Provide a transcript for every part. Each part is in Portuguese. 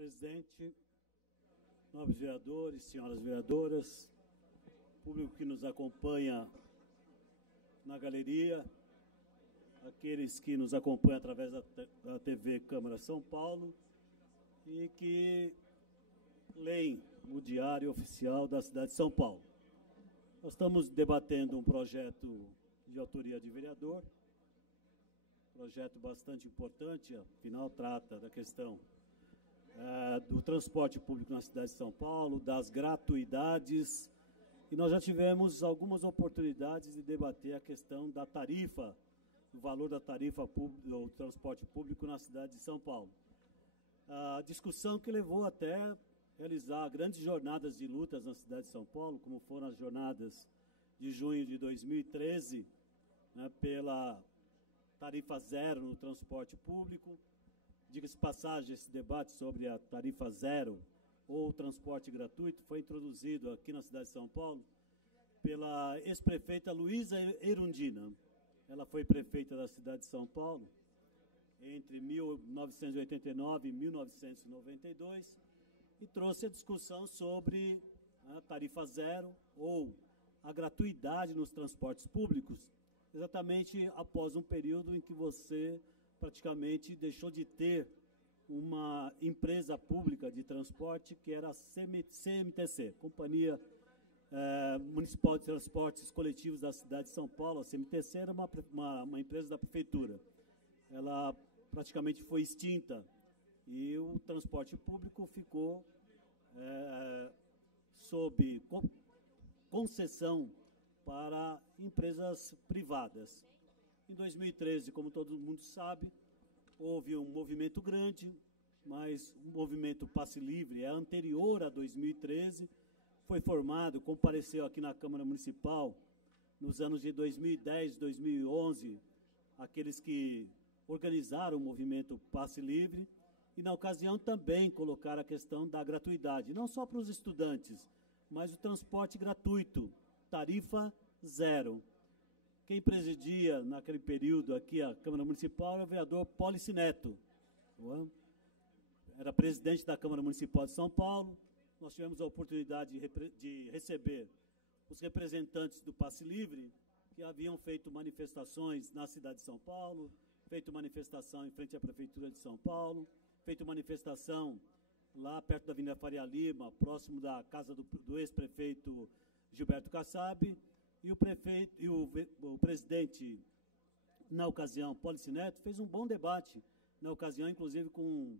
Presidente, nobres vereadores, senhoras vereadoras, público que nos acompanha na galeria, aqueles que nos acompanham através da TV Câmara São Paulo e que leem o Diário Oficial da cidade de São Paulo. Nós estamos debatendo um projeto de autoria de vereador, projeto bastante importante, afinal trata da questão do transporte público na cidade de São Paulo, das gratuidades, e nós já tivemos algumas oportunidades de debater a questão da tarifa, o valor da tarifa do transporte público na cidade de São Paulo. A discussão que levou até realizar grandes jornadas de lutas na cidade de São Paulo, como foram as jornadas de junho de 2013, pela tarifa zero no transporte público. Diga-se de passagem, esse debate sobre a tarifa zero ou transporte gratuito foi introduzido aqui na cidade de São Paulo pela ex-prefeita Luísa Erundina. Ela foi prefeita da cidade de São Paulo entre 1989 e 1992 e trouxe a discussão sobre a tarifa zero ou a gratuidade nos transportes públicos, exatamente após um período em que você praticamente deixou de ter uma empresa pública de transporte que era a CMTC, Companhia Municipal de Transportes Coletivos da cidade de São Paulo. A CMTC era uma empresa da prefeitura. Ela praticamente foi extinta e o transporte público ficou sob concessão para empresas privadas. Em 2013, como todo mundo sabe, houve um movimento grande, mas o movimento Passe Livre é anterior a 2013, foi formado, compareceu aqui na Câmara Municipal nos anos de 2010, 2011, aqueles que organizaram o movimento Passe Livre, e na ocasião também colocaram a questão da gratuidade, não só para os estudantes, mas o transporte gratuito, tarifa zero. Quem presidia naquele período aqui a Câmara Municipal era o vereador Policineto. Era presidente da Câmara Municipal de São Paulo. Nós tivemos a oportunidade de receber os representantes do Passe Livre, que haviam feito manifestações na cidade de São Paulo, feito manifestação em frente à Prefeitura de São Paulo, feito manifestação lá perto da Avenida Faria Lima, próximo da casa do ex-prefeito Gilberto Kassab, e o prefeito e o presidente, na ocasião, Policineto, fez um bom debate, na ocasião, inclusive com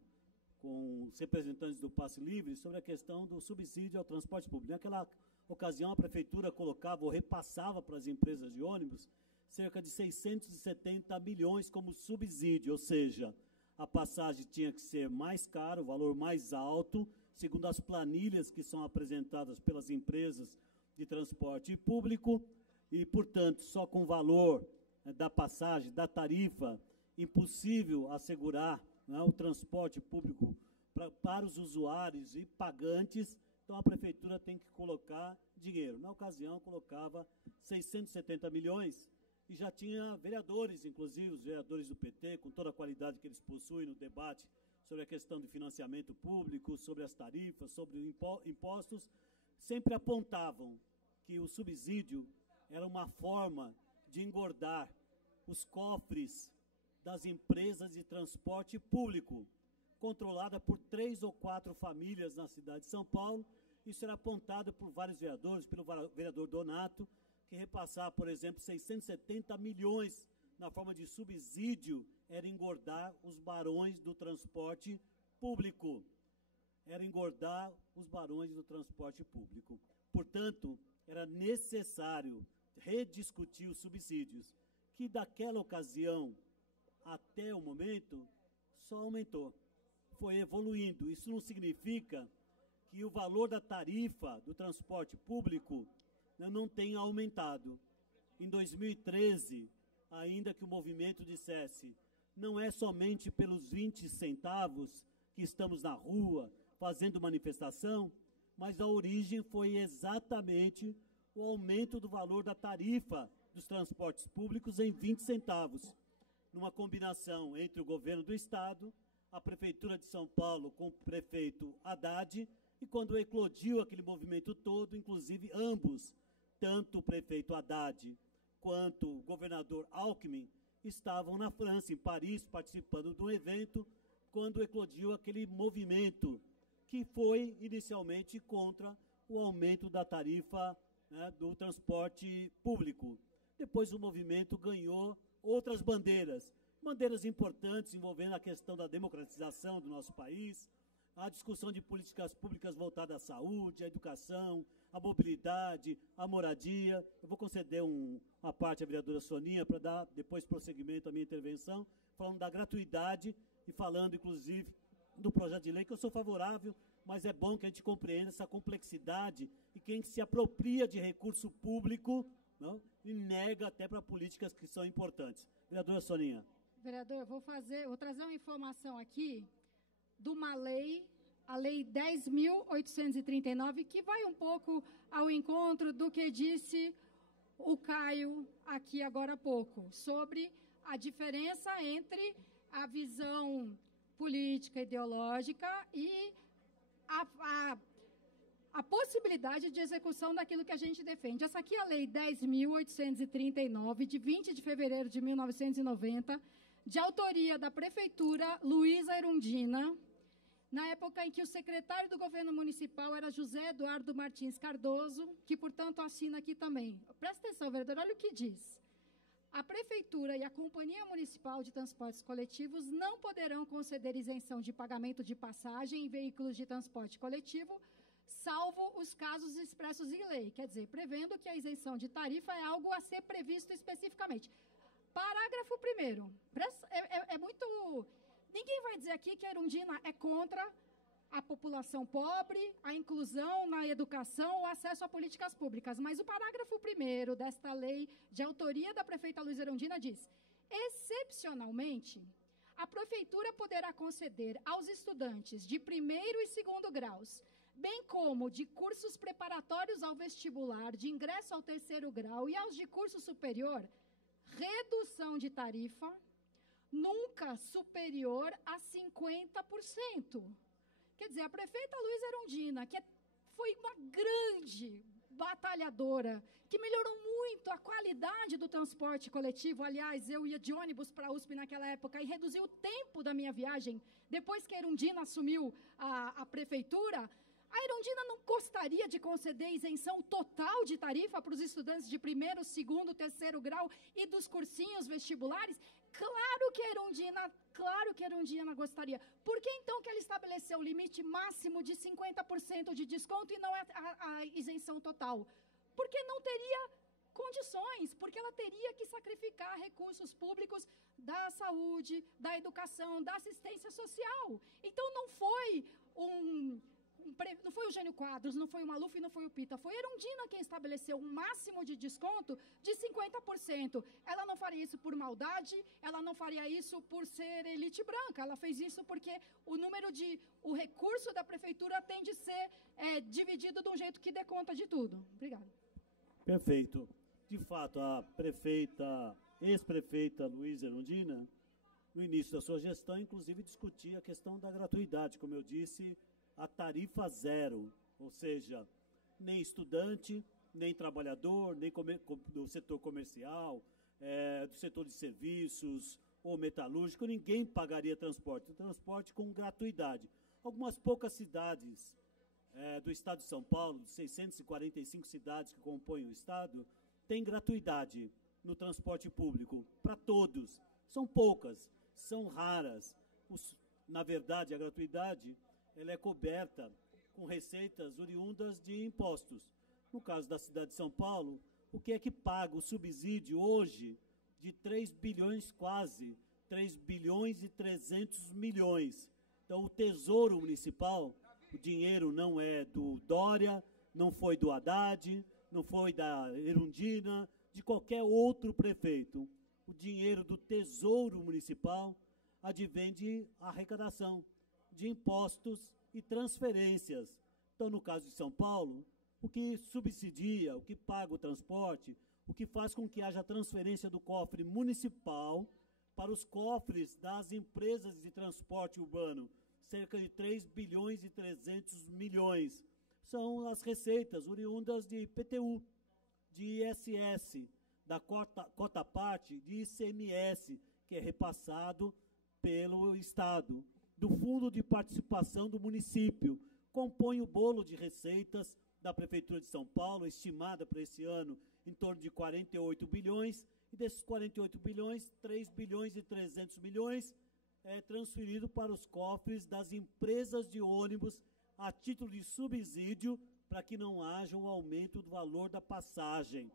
os representantes do Passe Livre, sobre a questão do subsídio ao transporte público. Naquela ocasião, a prefeitura colocava ou repassava para as empresas de ônibus cerca de 670 milhões como subsídio, ou seja, a passagem tinha que ser mais cara, o valor mais alto, segundo as planilhas que são apresentadas pelas empresas de transporte público, e, portanto, só com o valor da passagem, da tarifa, impossível assegurar o transporte público para os usuários e pagantes. Então, a prefeitura tem que colocar dinheiro. Na ocasião, colocava 670 milhões e já tinha vereadores, inclusive os vereadores do PT, com toda a qualidade que eles possuem no debate sobre a questão de financiamento público, sobre as tarifas, sobre impostos, sempre apontavam que o subsídio era uma forma de engordar os cofres das empresas de transporte público, controlada por 3 ou 4 famílias na cidade de São Paulo. Isso era apontado por vários vereadores, pelo vereador Donato, que repassar, por exemplo, 670 milhões na forma de subsídio era engordar os barões do transporte público. Era engordar os barões do transporte público. Portanto, era necessário rediscutir os subsídios, que daquela ocasião até o momento só aumentou, foi evoluindo. Isso não significa que o valor da tarifa do transporte público não tenha aumentado. Em 2013, ainda que o movimento dissesse, não é somente pelos 20 centavos que estamos na rua fazendo manifestação, mas a origem foi exatamente o aumento do valor da tarifa dos transportes públicos em 20 centavos, numa combinação entre o governo do Estado, a Prefeitura de São Paulo com o prefeito Haddad, e quando eclodiu aquele movimento todo, inclusive ambos, tanto o prefeito Haddad quanto o governador Alckmin, estavam na França, em Paris, participando de um evento, quando eclodiu aquele movimento que foi inicialmente contra o aumento da tarifa, né, do transporte público. Depois o movimento ganhou outras bandeiras, bandeiras importantes envolvendo a questão da democratização do nosso país, a discussão de políticas públicas voltadas à saúde, à educação, à mobilidade, à moradia. Eu vou conceder uma parte à vereadora Soninha para dar depois prosseguimento à minha intervenção, falando da gratuidade e falando, inclusive, do projeto de lei, que eu sou favorável, mas é bom que a gente compreenda essa complexidade e quem se apropria de recurso público, não, e nega até para políticas que são importantes. Vereadora Soninha. Vereador, vou trazer uma informação aqui de uma lei, a Lei 10.839, que vai um pouco ao encontro do que disse o Caio aqui agora há pouco, sobre a diferença entre a visão política, ideológica e a possibilidade de execução daquilo que a gente defende. Essa aqui é a Lei 10.839, de 20 de fevereiro de 1990, de autoria da Prefeitura Luísa Erundina, na época em que o secretário do governo municipal era José Eduardo Martins Cardoso, que, portanto, assina aqui também. Presta atenção, vereador, olha o que diz. A Prefeitura e a Companhia Municipal de Transportes Coletivos não poderão conceder isenção de pagamento de passagem em veículos de transporte coletivo, salvo os casos expressos em lei. Quer dizer, prevendo que a isenção de tarifa é algo a ser previsto especificamente. Parágrafo 1º. É muito... Ninguém vai dizer aqui que a Erundina é contra a população pobre, a inclusão na educação, o acesso a políticas públicas. Mas o parágrafo 1º desta lei, de autoria da prefeita Luísa Erundina, diz: excepcionalmente, a Prefeitura poderá conceder aos estudantes de primeiro e segundo graus, bem como de cursos preparatórios ao vestibular, de ingresso ao terceiro grau e aos de curso superior, redução de tarifa nunca superior a 50%. Quer dizer, a prefeita Luísa Erundina, que foi uma grande batalhadora, que melhorou muito a qualidade do transporte coletivo. Aliás, eu ia de ônibus para a USP naquela época e reduziu o tempo da minha viagem. Depois que a Erundina assumiu a prefeitura, a Erundina não gostaria de conceder isenção total de tarifa para os estudantes de primeiro, segundo, terceiro grau e dos cursinhos vestibulares? Claro que a Erundina gostaria. Por que então que ela estabeleceu o limite máximo de 50% de desconto e não a isenção total? Porque não teria condições, porque ela teria que sacrificar recursos públicos da saúde, da educação, da assistência social. Então não foi não foi o Jânio Quadros, não foi o Maluf e não foi o Pita, foi a Erundina quem estabeleceu um máximo de desconto de 50%. Ela não faria isso por maldade, ela não faria isso por ser elite branca, ela fez isso porque o recurso da prefeitura tem de ser dividido de um jeito que dê conta de tudo. Obrigada. Perfeito. De fato, a ex-prefeita Luísa Erundina, no início da sua gestão, inclusive discutia a questão da gratuidade, como eu disse, a tarifa zero, ou seja, nem estudante, nem trabalhador, nem do setor comercial, do setor de serviços ou metalúrgico, ninguém pagaria transporte com gratuidade. Algumas poucas cidades do estado de São Paulo, 645 cidades que compõem o estado, têm gratuidade no transporte público para todos. São poucas, são raras. Na verdade, a gratuidade ela é coberta com receitas oriundas de impostos. No caso da cidade de São Paulo, o que é que paga o subsídio hoje de 3 bilhões quase, 3 bilhões e 300 milhões. Então, o Tesouro Municipal, o dinheiro não é do Dória, não foi do Haddad, não foi da Erundina, de qualquer outro prefeito. O dinheiro do Tesouro Municipal advém de arrecadação de impostos e transferências. Então, no caso de São Paulo, o que subsidia, o que paga o transporte, o que faz com que haja transferência do cofre municipal para os cofres das empresas de transporte urbano, cerca de 3 bilhões e 300 milhões. São as receitas oriundas de IPTU, de ISS, da cota parte de ICMS, que é repassado pelo Estado, do Fundo de Participação do município. Compõe o bolo de receitas da Prefeitura de São Paulo, estimada para esse ano em torno de 48 bilhões, e desses 48 bilhões, 3 bilhões e 300 milhões é transferido para os cofres das empresas de ônibus a título de subsídio para que não haja um aumento do valor da passagem.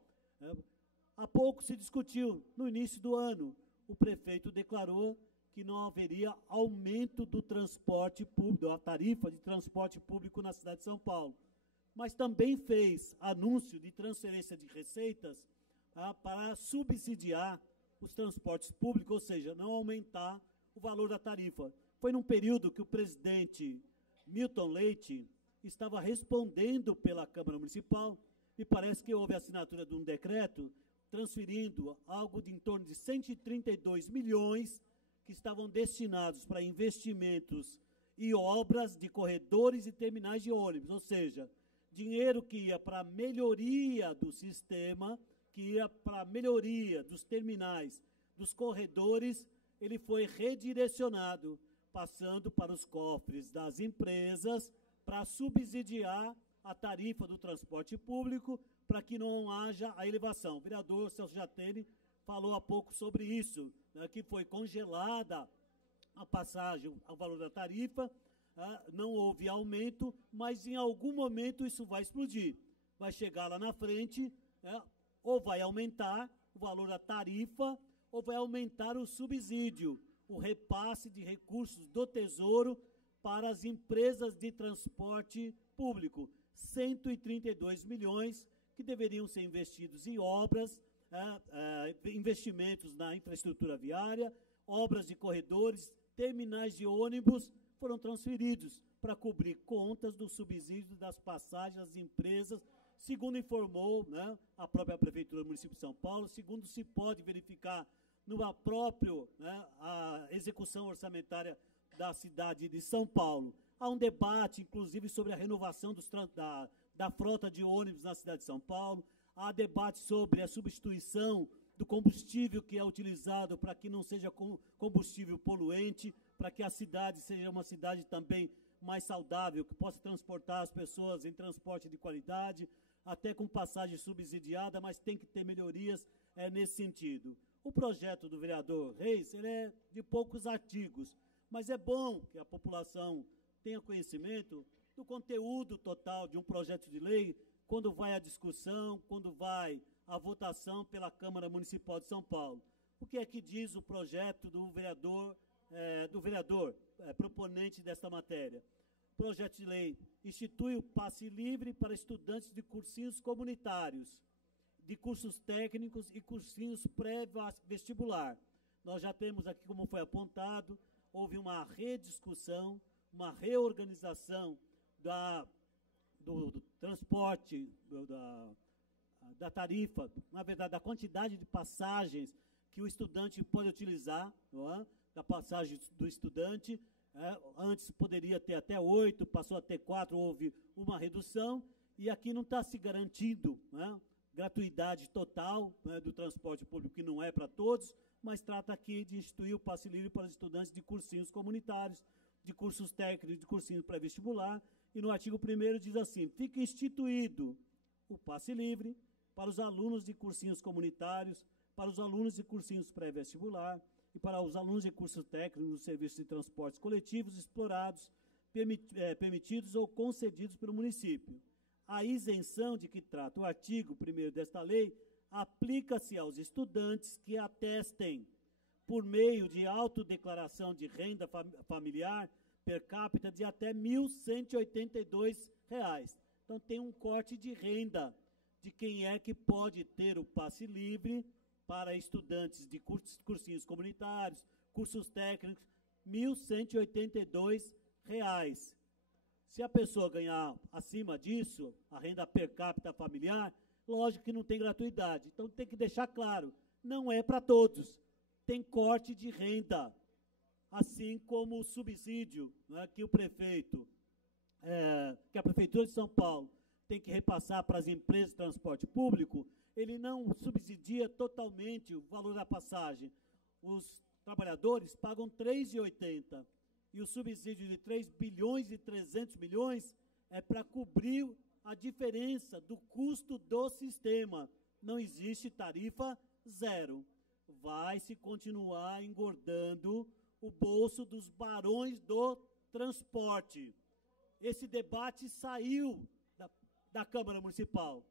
Há pouco se discutiu, no início do ano, o prefeito declarou que não haveria aumento do transporte público, da tarifa de transporte público na cidade de São Paulo. Mas também fez anúncio de transferência de receitas para subsidiar os transportes públicos, ou seja, não aumentar o valor da tarifa. Foi num período que o presidente Milton Leite estava respondendo pela Câmara Municipal, e parece que houve a assinatura de um decreto transferindo algo de em torno de 132 milhões que estavam destinados para investimentos e obras de corredores e terminais de ônibus, ou seja, dinheiro que ia para a melhoria do sistema, que ia para a melhoria dos terminais, dos corredores, ele foi redirecionado, passando para os cofres das empresas para subsidiar a tarifa do transporte público, para que não haja a elevação. O vereador Celso Jatene falou há pouco sobre isso, né, que foi congelada a passagem ao valor da tarifa, não houve aumento, mas em algum momento isso vai explodir. Vai chegar lá na frente, ou vai aumentar o valor da tarifa, ou vai aumentar o subsídio, o repasse de recursos do Tesouro para as empresas de transporte público. 132 milhões que deveriam ser investidos em obras, investimentos na infraestrutura viária, obras de corredores, terminais de ônibus, foram transferidos para cobrir contas do subsídio das passagens das empresas, segundo informou, né, a própria Prefeitura do município de São Paulo, segundo se pode verificar no próprio, né, a execução orçamentária da cidade de São Paulo. Há um debate, inclusive, sobre a renovação da frota de ônibus na cidade de São Paulo, há debate sobre a substituição do combustível que é utilizado para que não seja combustível poluente, para que a cidade seja uma cidade também mais saudável, que possa transportar as pessoas em transporte de qualidade, até com passagem subsidiada, mas tem que ter melhorias nesse sentido. O projeto do vereador Reis, ele é de poucos artigos, mas é bom que a população tenha conhecimento do conteúdo total de um projeto de lei, quando vai à discussão, quando vai à votação pela Câmara Municipal de São Paulo. O que é que diz o projeto do vereador proponente desta matéria? O projeto de lei institui o passe livre para estudantes de cursinhos comunitários, de cursos técnicos e cursinhos pré-vestibular. Nós já temos aqui, como foi apontado, houve uma rediscussão, uma reorganização do transporte, da tarifa, na verdade, da quantidade de passagens que o estudante pode utilizar, da passagem do estudante. Antes poderia ter até 8, passou a ter 4, houve uma redução, e aqui não está se garantindo gratuidade total do transporte público, que não é para todos, mas trata aqui de instituir o passe livre para os estudantes de cursinhos comunitários, de cursos técnicos, de cursinhos pré-vestibular, e no artigo 1º diz assim: fica instituído o passe livre para os alunos de cursinhos comunitários, para os alunos de cursinhos pré-vestibular e para os alunos de cursos técnicos nos serviços de transportes coletivos explorados, permitidos ou concedidos pelo município. A isenção de que trata o artigo 1º desta lei aplica-se aos estudantes que atestem, por meio de autodeclaração de renda familiar per capita de até R$ 1.182. Então, tem um corte de renda de quem é que pode ter o passe livre para estudantes de cursinhos comunitários, cursos técnicos, R$ 1.182. Se a pessoa ganhar acima disso, a renda per capita familiar, lógico que não tem gratuidade. Então, tem que deixar claro, não é para todos. tem corte de renda, assim como o subsídio, né, que o prefeito, que a Prefeitura de São Paulo tem que repassar para as empresas de transporte público, ele não subsidia totalmente o valor da passagem. Os trabalhadores pagam R$ 3,80 e o subsídio de 3 bilhões e 300 milhões é para cobrir a diferença do custo do sistema. Não existe tarifa zero. Vai se continuar engordando o bolso dos barões do transporte. Esse debate saiu da Câmara Municipal.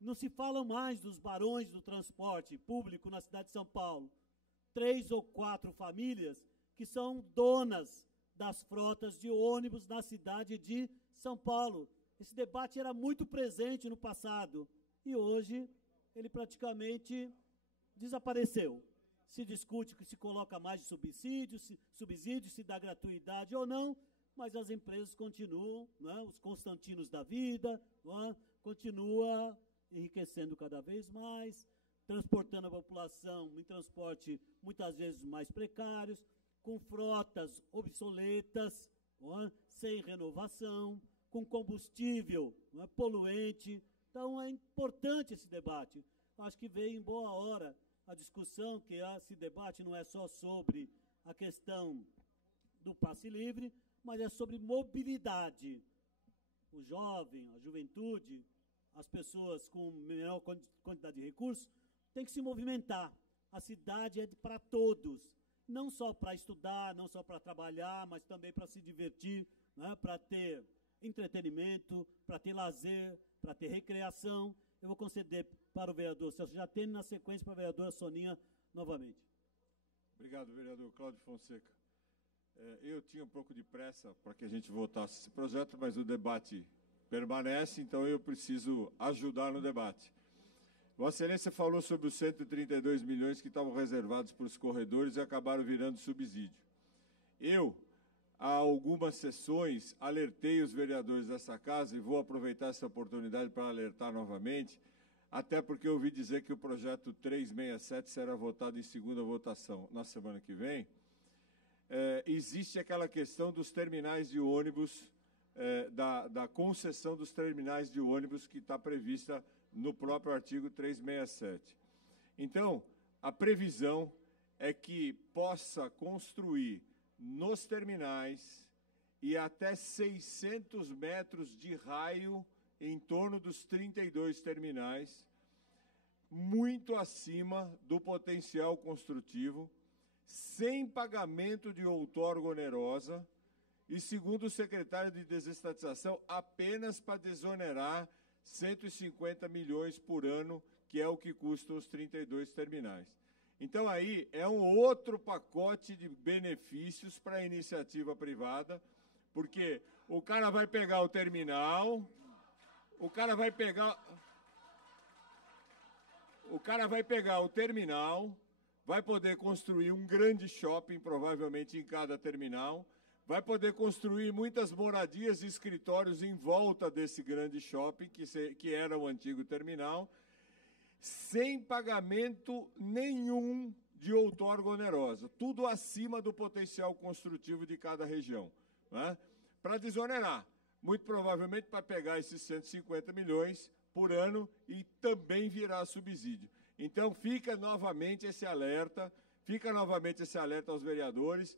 Não se fala mais dos barões do transporte público na cidade de São Paulo. 3 ou 4 famílias que são donas das frotas de ônibus na cidade de São Paulo. Esse debate era muito presente no passado e hoje ele praticamente desapareceu. Se discute que se coloca mais de subsídio, se dá gratuidade ou não, mas as empresas continuam, né, os Constantinos da vida, né, continua enriquecendo cada vez mais, transportando a população em transporte muitas vezes mais precários, com frotas obsoletas, né, sem renovação, com combustível, né, poluente. Então é importante esse debate. Acho que veio em boa hora a discussão, que esse debate não é só sobre a questão do passe livre, mas é sobre mobilidade. O jovem, a juventude, as pessoas com menor quantidade de recursos, têm que se movimentar. A cidade é para todos, não só para estudar, não só para trabalhar, mas também para se divertir, né, para ter entretenimento, para ter lazer, para ter recreação. Eu vou conceder para o vereador Celso Jatene, na sequência para a vereadora Soninha novamente. Obrigado, vereador Cláudio Fonseca. Eu tinha um pouco de pressa para que a gente votasse esse projeto, mas o debate permanece, então eu preciso ajudar no debate. Vossa Excelência falou sobre os 132 milhões que estavam reservados para os corredores e acabaram virando subsídio. Eu, há algumas sessões, alertei os vereadores dessa casa e vou aproveitar essa oportunidade para alertar novamente, até porque eu ouvi dizer que o projeto 367 será votado em segunda votação na semana que vem. Existe aquela questão dos terminais de ônibus, da concessão dos terminais de ônibus que está prevista no próprio artigo 367. Então, a previsão é que possa construir nos terminais e até 600 metros de raio em torno dos 32 terminais, muito acima do potencial construtivo, sem pagamento de outorga onerosa e, segundo o secretário de Desestatização, apenas para desonerar 150 milhões por ano, que é o que custam os 32 terminais. Então, aí é um outro pacote de benefícios para a iniciativa privada, porque o cara vai pegar o terminal, o cara vai pegar o terminal, vai poder construir um grande shopping, provavelmente em cada terminal, vai poder construir muitas moradias e escritórios em volta desse grande shopping, que era o antigo terminal, sem pagamento nenhum de outorga onerosa, tudo acima do potencial construtivo de cada região, né? Para desonerar, muito provavelmente para pegar esses 150 milhões por ano e também virar subsídio. Então, fica novamente esse alerta aos vereadores,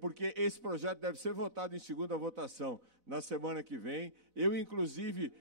porque esse projeto deve ser votado em segunda votação na semana que vem. Eu, inclusive,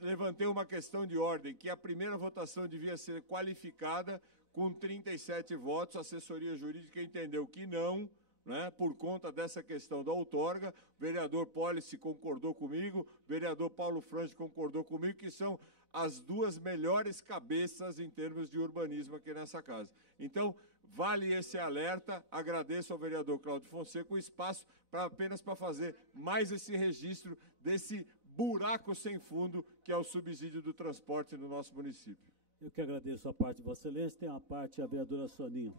levantei uma questão de ordem, que a primeira votação devia ser qualificada com 37 votos, a assessoria jurídica entendeu que não, né, por conta dessa questão da outorga. O vereador Pólice concordou comigo, o vereador Paulo Frange concordou comigo, que são as duas melhores cabeças em termos de urbanismo aqui nessa casa. Então, vale esse alerta, agradeço ao vereador Cláudio Fonseca o espaço apenas para fazer mais esse registro desse buraco sem fundo que é o subsídio do transporte no nosso município. Eu que agradeço a parte de Vossa Excelência, tem a parte da vereadora Soninha.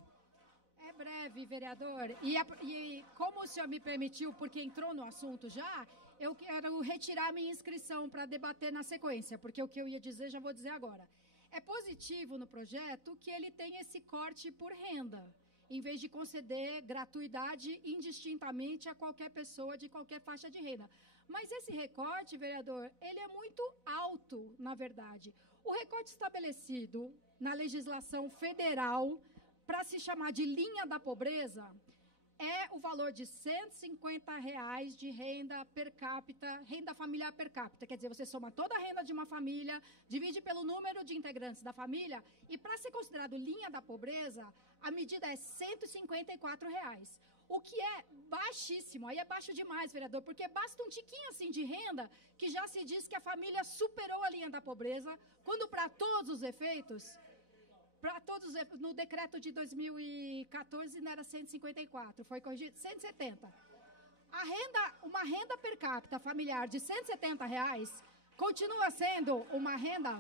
É breve, vereador. E como o senhor me permitiu, porque entrou no assunto já, eu quero retirar minha inscrição para debater na sequência, porque o que eu ia dizer já vou dizer agora. É positivo no projeto que ele tem esse corte por renda. em vez de conceder gratuidade indistintamente a qualquer pessoa de qualquer faixa de renda. Mas esse recorte, vereador, ele é muito alto, na verdade. O recorte estabelecido na legislação federal para se chamar de linha da pobreza é o valor de R$ 150 de renda per capita, renda familiar per capita. Quer dizer, você soma toda a renda de uma família, divide pelo número de integrantes da família, e para ser considerado linha da pobreza, a medida é R$ 154. O que é baixíssimo, aí é baixo demais, vereador, porque basta um tiquinho assim de renda, que já se diz que a família superou a linha da pobreza, quando para todos os efeitos... no decreto de 2014 não era 154, foi corrigido 170. Uma renda per capita familiar de R$ 170 continua sendo uma renda...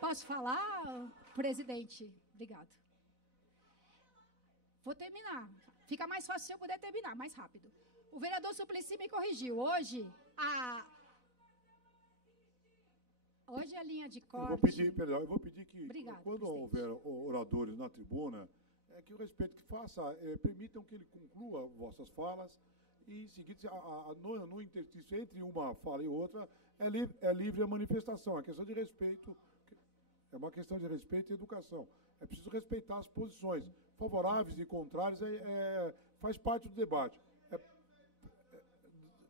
Posso falar, presidente? Obrigado. Vou terminar. Fica mais fácil se eu puder terminar, mais rápido. O vereador Suplicy me corrigiu. Hoje a linha de corte... Eu vou pedir que, Obrigado, quando houver oradores na tribuna, que o respeito que faça, permitam que ele conclua vossas falas e, em seguida, no interstício entre uma fala e outra, é livre a manifestação. É questão de respeito, é uma questão de respeito e educação. É preciso respeitar as posições. Favoráveis e contrários faz parte do debate.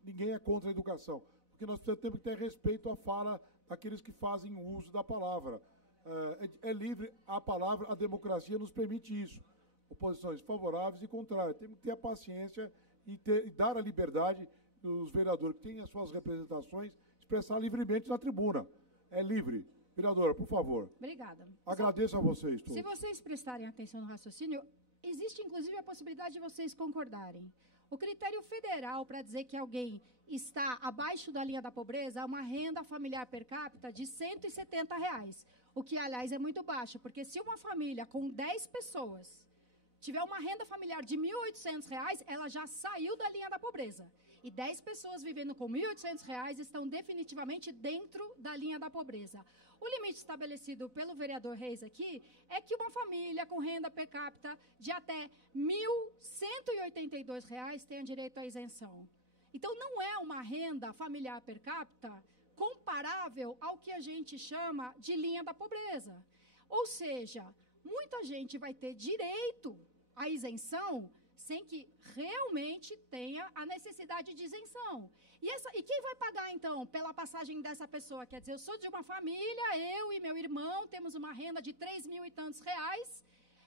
Ninguém é contra a educação. O que nós temos que ter respeito à fala daqueles que fazem uso da palavra. É livre a palavra, a democracia nos permite isso. Oposições favoráveis e contrárias. Temos que ter a paciência e dar a liberdade dos vereadores que têm as suas representações expressar livremente na tribuna. É livre. Vereadora, por favor. Obrigada. Agradeço a vocês todos. Se vocês prestarem atenção no raciocínio, existe inclusive a possibilidade de vocês concordarem. O critério federal para dizer que alguém está abaixo da linha da pobreza é uma renda familiar per capita de R$ 170, o que, aliás, é muito baixo, porque se uma família com 10 pessoas tiver uma renda familiar de R$ 1.800, ela já saiu da linha da pobreza. E 10 pessoas vivendo com R$ 1.800 estão definitivamente dentro da linha da pobreza. O limite estabelecido pelo vereador Reis aqui é que uma família com renda per capita de até R$ 1.182 tenha direito à isenção. Então, não é uma renda familiar per capita comparável ao que a gente chama de linha da pobreza. Ou seja, muita gente vai ter direito à isenção sem que realmente tenha a necessidade de isenção. E quem vai pagar, então, pela passagem dessa pessoa? Quer dizer, eu sou de uma família, eu e meu irmão temos uma renda de 3.000 e tantos reais,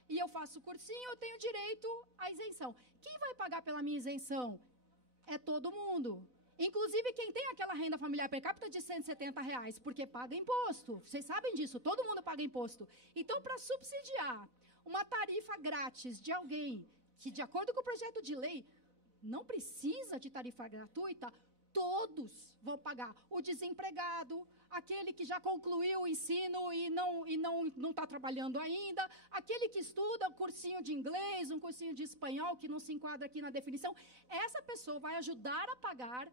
e eu faço cursinho, eu tenho direito à isenção. Quem vai pagar pela minha isenção? É todo mundo. Inclusive quem tem aquela renda familiar per capita de R$ 170, porque paga imposto. Vocês sabem disso, todo mundo paga imposto. Então, para subsidiar uma tarifa grátis de alguém que, de acordo com o projeto de lei, não precisa de tarifa gratuita, todos vão pagar. O desempregado, aquele que já concluiu o ensino e não está trabalhando ainda, aquele que estuda um cursinho de inglês, um cursinho de espanhol, que não se enquadra aqui na definição, essa pessoa vai ajudar a pagar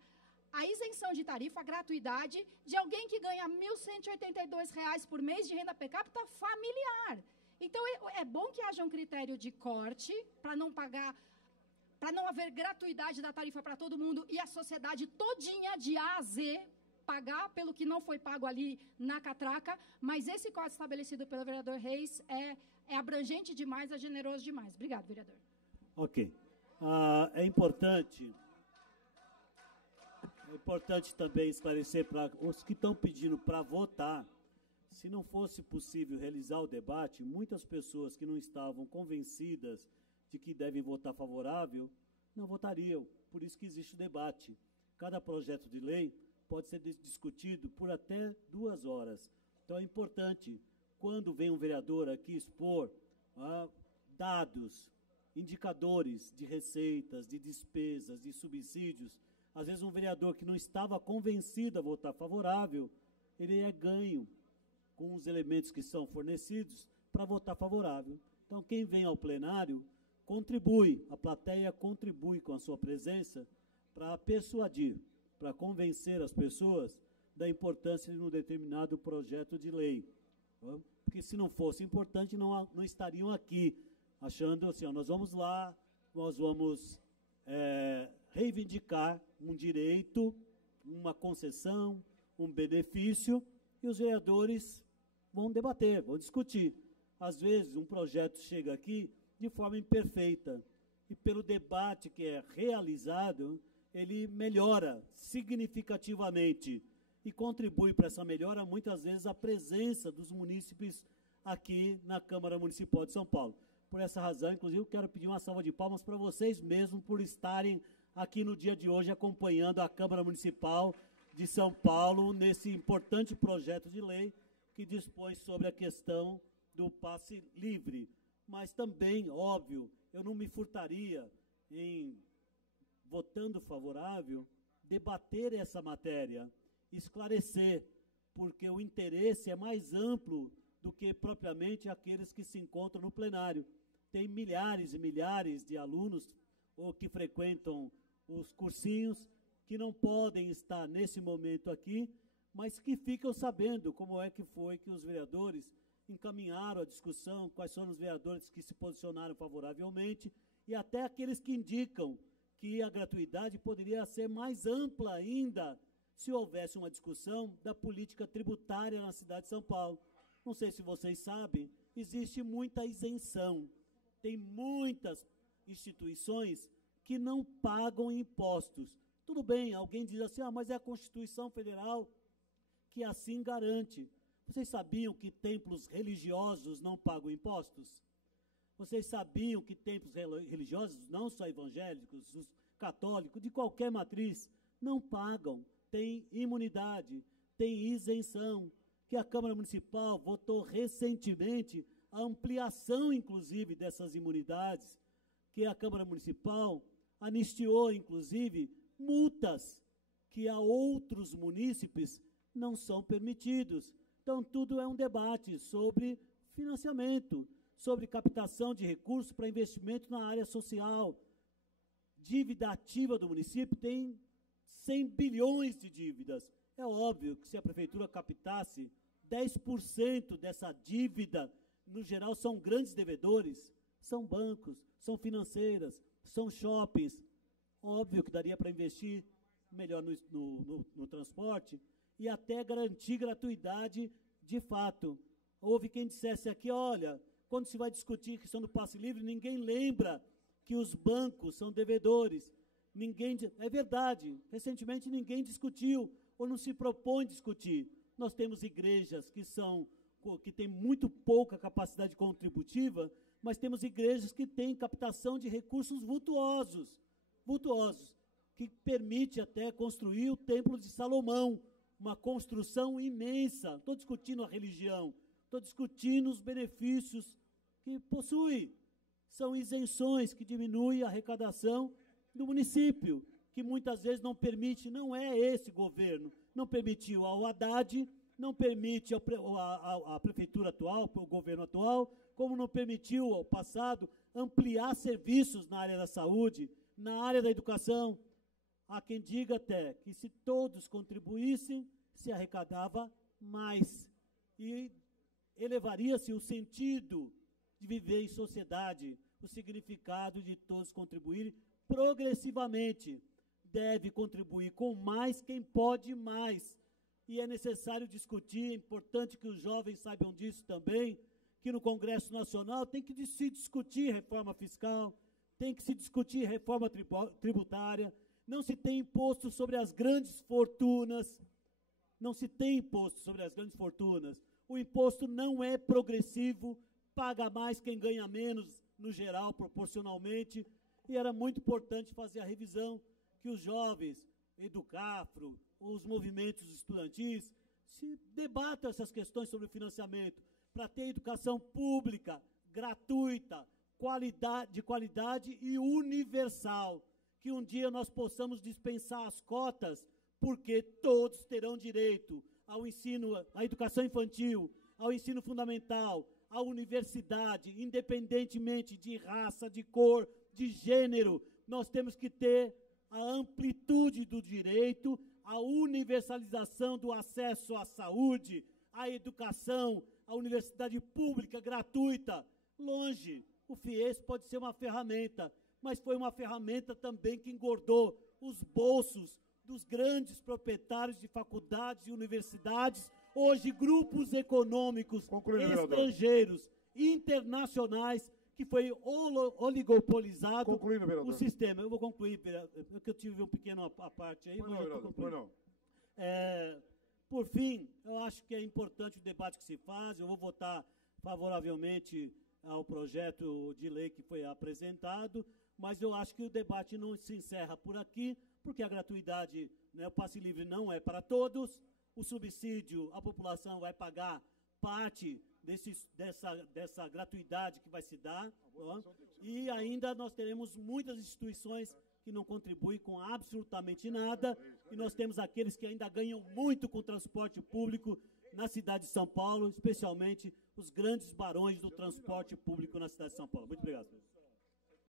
a isenção de tarifa, a gratuidade, de alguém que ganha R$ 1.182 por mês de renda per capita familiar. Então, é bom que haja um critério de corte para não pagar, para não haver gratuidade da tarifa para todo mundo e a sociedade todinha de A a Z pagar pelo que não foi pago ali na catraca, mas esse corte estabelecido pelo vereador Reis é abrangente demais, é generoso demais. Obrigado, vereador. Ok. É importante também esclarecer para os que estão pedindo para votar. Se não fosse possível realizar o debate, muitas pessoas que não estavam convencidas de que devem votar favorável, não votariam. Por isso que existe o debate. Cada projeto de lei pode ser discutido por até 2 horas. Então é importante, quando vem um vereador aqui expor dados, indicadores de receitas, de despesas, de subsídios, às vezes um vereador que não estava convencido a votar favorável, ele é ganho com os elementos que são fornecidos para votar favorável. Então, quem vem ao plenário contribui, a plateia contribui com a sua presença para persuadir, para convencer as pessoas da importância de um determinado projeto de lei. Porque se não fosse importante, não estariam aqui, achando assim, ó, nós vamos lá, nós vamos reivindicar um direito, uma concessão, um benefício, e os vereadores vão debater, vão discutir. Às vezes, um projeto chega aqui de forma imperfeita, e pelo debate que é realizado, ele melhora significativamente e contribui para essa melhora, muitas vezes, a presença dos munícipes aqui na Câmara Municipal de São Paulo. Por essa razão, inclusive, eu quero pedir uma salva de palmas para vocês mesmos por estarem aqui no dia de hoje acompanhando a Câmara Municipal de São Paulo nesse importante projeto de lei que dispõe sobre a questão do passe livre. Mas também, óbvio, eu não me furtaria em, votando favorável, debater essa matéria, esclarecer, porque o interesse é mais amplo do que propriamente aqueles que se encontram no plenário. Tem milhares e milhares de alunos ou que frequentam os cursinhos que não podem estar nesse momento aqui, mas que ficam sabendo como é que foi que os vereadores encaminharam a discussão, quais são os vereadores que se posicionaram favoravelmente, e até aqueles que indicam que a gratuidade poderia ser mais ampla ainda se houvesse uma discussão da política tributária na cidade de São Paulo. Não sei se vocês sabem, existe muita isenção. Tem muitas instituições que não pagam impostos. Tudo bem, alguém diz assim, mas é a Constituição Federal que assim garante. Vocês sabiam que templos religiosos não pagam impostos? Vocês sabiam que templos religiosos, não só evangélicos, os católicos, de qualquer matriz, não pagam, tem imunidade, tem isenção, que a Câmara Municipal votou recentemente a ampliação, inclusive, dessas imunidades, que a Câmara Municipal anistiou, inclusive, multas que a outros munícipes não são permitidos. Então, tudo é um debate sobre financiamento, sobre captação de recursos para investimento na área social. Dívida ativa do município tem 100 bilhões de dívidas. É óbvio que se a prefeitura captasse 10% dessa dívida, no geral são grandes devedores, são bancos, são financeiras, são shoppings. Óbvio que daria para investir melhor no transporte e até garantir gratuidade de fato. Houve quem dissesse aqui, olha, quando se vai discutir a questão do passe livre, ninguém lembra que os bancos são devedores. É verdade, recentemente ninguém discutiu ou não se propõe discutir. Nós temos igrejas que têm muito pouca capacidade contributiva, mas temos igrejas que têm captação de recursos vultuosos, que permite até construir o Templo de Salomão, uma construção imensa. Estou discutindo a religião, estou discutindo os benefícios que possui. São isenções que diminuem a arrecadação do município, que muitas vezes não permite, não é esse governo, não permitiu ao Haddad, não permite à prefeitura atual, o governo atual, como não permitiu ao passado ampliar serviços na área da saúde, na área da educação. Há quem diga até que se todos contribuíssem, se arrecadava mais e elevaria-se o sentido de viver em sociedade, o significado de todos contribuírem progressivamente. Deve contribuir com mais quem pode mais. E é necessário discutir, é importante que os jovens saibam disso também, que no Congresso Nacional tem que se discutir reforma fiscal, tem que se discutir reforma tributária, não se tem imposto sobre as grandes fortunas, o imposto não é progressivo, paga mais quem ganha menos, no geral, proporcionalmente, e era muito importante fazer a revisão que os jovens, Educafro, os movimentos estudantis, se debatam essas questões sobre o financiamento, para ter educação pública, gratuita, de qualidade e universal, que um dia nós possamos dispensar as cotas, porque todos terão direito ao ensino, à educação infantil, ao ensino fundamental, à universidade, independentemente de raça, de cor, de gênero, nós temos que ter a amplitude do direito, a universalização do acesso à saúde, à educação, à universidade pública gratuita. Longe, o FIES pode ser uma ferramenta, mas foi uma ferramenta também que engordou os bolsos dos grandes proprietários de faculdades e universidades, hoje grupos econômicos estrangeiros, internacionais, que foi oligopolizado o sistema. Eu vou concluir, porque eu tive um pequeno à parte aí. Por fim, eu acho que é importante o debate que se faz. Eu vou votar favoravelmente ao projeto de lei que foi apresentado, mas eu acho que o debate não se encerra por aqui, porque a gratuidade, né, o passe livre não é para todos, o subsídio, a população vai pagar parte dessa gratuidade que vai se dar, e ainda nós teremos muitas instituições que não contribuem com absolutamente nada, e nós temos aqueles que ainda ganham muito com o transporte público na cidade de São Paulo, especialmente os grandes barões do transporte público na cidade de São Paulo. Muito obrigado.